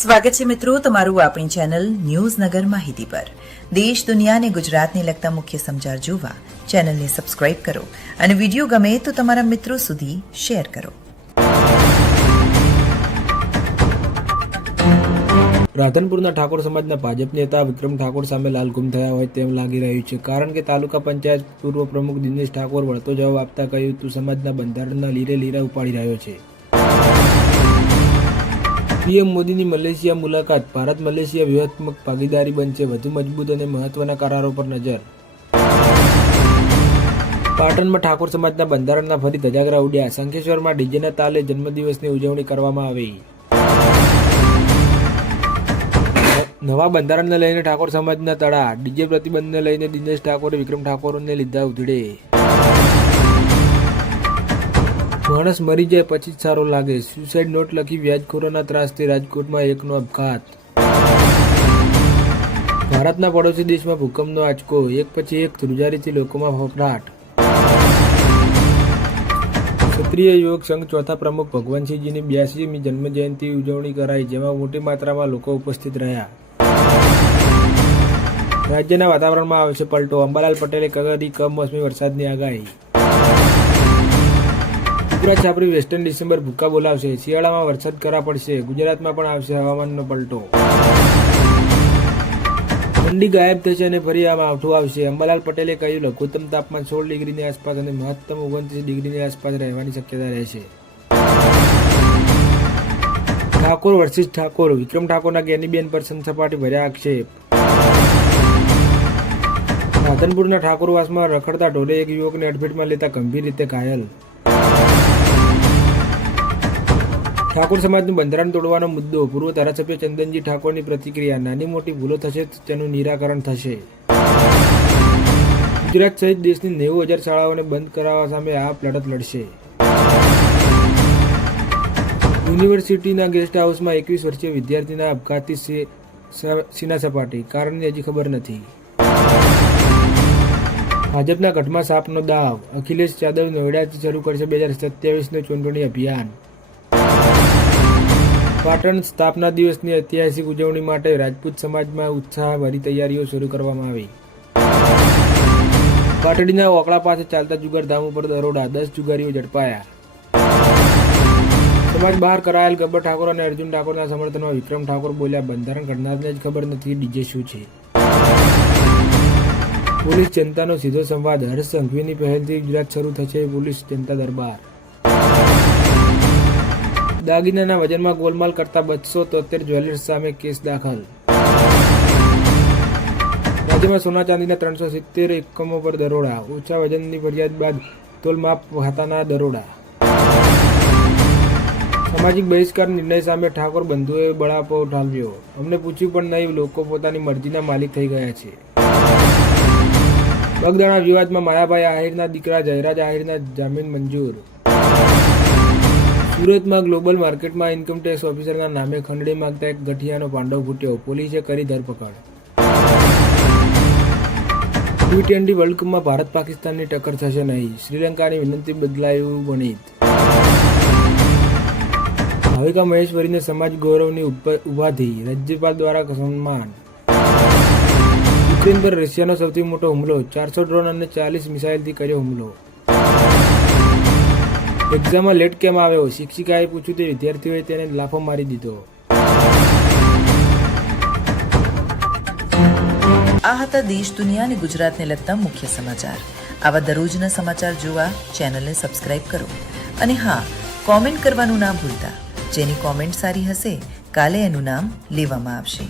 સ્વાગત છે મિત્રો તમારું આપણી ચેનલ ન્યૂઝ નગર માહિતી પર। દેશ દુનિયા અને ગુજરાતને લગતા મુખ્ય સમાચાર જોવા ચેનલને સબસ્ક્રાઇબ કરો અને વિડીયો ગમે તો તમારા મિત્રો સુધી શેર કરો। રાધનપુરના ઠાકોર સમાજના ભાજપ નેતા વિક્રમ ઠાકોર સામે લાલ ગુમ થયા હોય તેમ લાગી રહ્યું છે, કારણ કે તાલુકા પંચાયત પૂર્વ પ્રમુખ દિનેશ ઠાકોર વળતો જવાબ આપતા કહ્યું તું સમાજના બંધારણના લીરે ઉપાડી રહ્યો છે। પીએમ મોદીની મલેશિયા મુલાકાત, ભારત મલેશિયા વ્યૂહાત્મક ભાગીદારી બનશે વધુ મજબૂત અને મહત્વના કરારો પર નજર। પાટણમાં ઠાકોર સમાજના બંધારણના ફરી ધજાગરા ઉડ્યા, શંખેશ્વરમાં ડીજેના તાલે જન્મદિવસની ઉજવણી કરવામાં આવી। નવા બંધારણને લઈને ઠાકોર સમાજના તળા, ડીજે પ્રતિબંધને લઈને દિનેશ ઠાકોરે વિક્રમ ઠાકોરને લીધા ઉધડે। માણસ મરી જાય પછી જ સારો લાગે, સુસાઇડ નોટ લખી વ્યાજખોરોના ત્રાસથી રાજકોટમાં એકનો આપઘાત। ભારતના પડોશી દેશમાં ભૂકંપનો આંચકો, એક પછી એક ધ્રુજારીથી લોકોમાં ફફડાટ। ક્ષત્રિય યુવક સંઘ ચોથા પ્રમુખ ભગવાનસિંહજીની 82મી જન્મજયંતિ ઉજવણી કરાઈ, જેમાં મોટી માત્રામાં લોકો ઉપસ્થિત રહ્યા। રાજ્યના વાતાવરણમાં આવશે પલટો, અંબાલાલ પટેલે કરી કમોસમી વરસાદની આગાહી। ગુજરાત છાપરી વેસ્ટર્ન ડિસેમ્બર ભૂકા બોલાવશે, શિયાળામાં વરસાદ કરા પડશે, ગુજરાતમાં પણ આવશે હવામાનનો પલટો। ઠંડી ગાયબ થશે અને ફરી આ માવઠું આવશે, અંબાલાલ પટેલે કહ્યું લઘુત્તમ તાપમાન 16 ડિગ્રીની આસપાસ અને મહત્તમ 29 ડિગ્રીની આસપાસ રહેવાની શક્યતા રહેશે। ઠાકોર વર્સિસ ઠાકોર, વિક્રમ ઠાકોરના ગેનીબેન પર સનસપાટી ભર્યા આક્ષેપ। રાધનપુરના ઠાકોરવાસમાં રખડતા ઢોલે એક યુવકને અડફેટમાં લેતા ગંભીર રીતે ઘાયલ। ઠાકોર સમાજનું બંધારણ તોડવાનો મુદ્દો, પૂર્વ ધારાસભ્ય ચંદનજી ઠાકોરની પ્રતિક્રિયા, નાની મોટી ભૂલો થશે તેનું નિરાકરણ થશે। ગુજરાત સહિત દેશની 90,000 શાળાઓને બંધ કરાવવા સામે આપ લડત લડશે। યુનિવર્સિટીના ગેસ્ટ હાઉસમાં 21 વર્ષીય વિદ્યાર્થીના આપઘાતથી સીના સપાટી, કારણની હજી ખબર નથી। ભાજપના ગઢમાં સાપનો દાવ, અખિલેશ યાદવ નોઈડાથી શરૂ કરશે 2027નું ચૂંટણી અભિયાન। પાટણ સ્થાપના દિવસની ઐતિહાસિક ઉજવણી માટે રાજપૂત સમાજમાં ઉત્સાહભરી તૈયારીઓ શરૂ કરવામાં આવી। પાટડીના ઓકળા પાસે ચાલતા જુગારધામ ઉપર દરોડા, 10 જુગારીઓ ઝડપાયા। સમાજ બહાર કરાયેલ ગબ્બર ઠાકોર અને અર્જુન ઠાકોરના સમર્થનમાં વિક્રમ ઠાકોર બોલ્યા, બંધારણ ઘડનારને જ ખબર નથી ડીજે શું છે। પોલીસ જનતાનો સીધો સંવાદ, હર્ષ સંઘવીની પહેલથી ગુજરાત શરૂ થશે પોલીસ જનતા દરબાર। દાગીનાના વજનમાં ગોલમાલ કરતા 273 જ્વેલર્સ સામે કેસ દાખલ। રાજ્યમાં સોના ચાંદીના 370 એકમો પર દરોડા, ઓછા વજનની ફરિયાદ બાદ તોલમાપ ખાતાના દરોડા। સામાજિક બહિષ્કાર નિર્ણય સામે ઠાકોર બંધુઓએ બળાપો ઠાલવ્યો, અમને પૂછ્યું પણ નહીં, લોકો પોતાની મરજીના માલિક થઈ ગયા છે। બગદાણા વિવાદમાં માયાભાઈ આહિરના દીકરા જયરાજ આહિરના જામીન મંજૂર। સુરતમાં ગ્લોબલ માર્કેટમાં ઇન્કમટેક્સ ઓફિસરના નામે ખંડણી માંગતા એક ગઠિયાનો પાંડવ ફૂટ્યો, પોલીસે કરી ધરપકડ। T20 વર્લ્ડ કપમાં ભારત પાકિસ્તાનની ટક્કર થશે નહીં, શ્રીલંકાની વિનંતી બદલાયું ગણિત। ભાવિકા મહેશ્વરીને સમાજ ગૌરવની ઉપાધિ, રાજ્યપાલ દ્વારા સન્માન। યુક્રેન પર રશિયાનો સૌથી મોટો હુમલો, 400 ડ્રોન અને 40 મિસાઇલથી કર્યો હુમલો। એક્ઝામમાં લેટ કેમ આવ્યો, શિક્ષિકાએ પૂછ્યું તે વિદ્યાર્થીઓએ તેને લાફો મારી દીધો। આ હતા દેશ દુનિયા અને ગુજરાતને લગતા મુખ્ય સમાચાર। આવા દરરોજના સમાચાર જોવા ચેનલને સબસ્ક્રાઇબ કરો અને હા, કોમેન્ટ કરવાનું ના ભૂલતા, જેની કોમેન્ટ સારી હશે કાલે એનું નામ લેવામાં આવશે।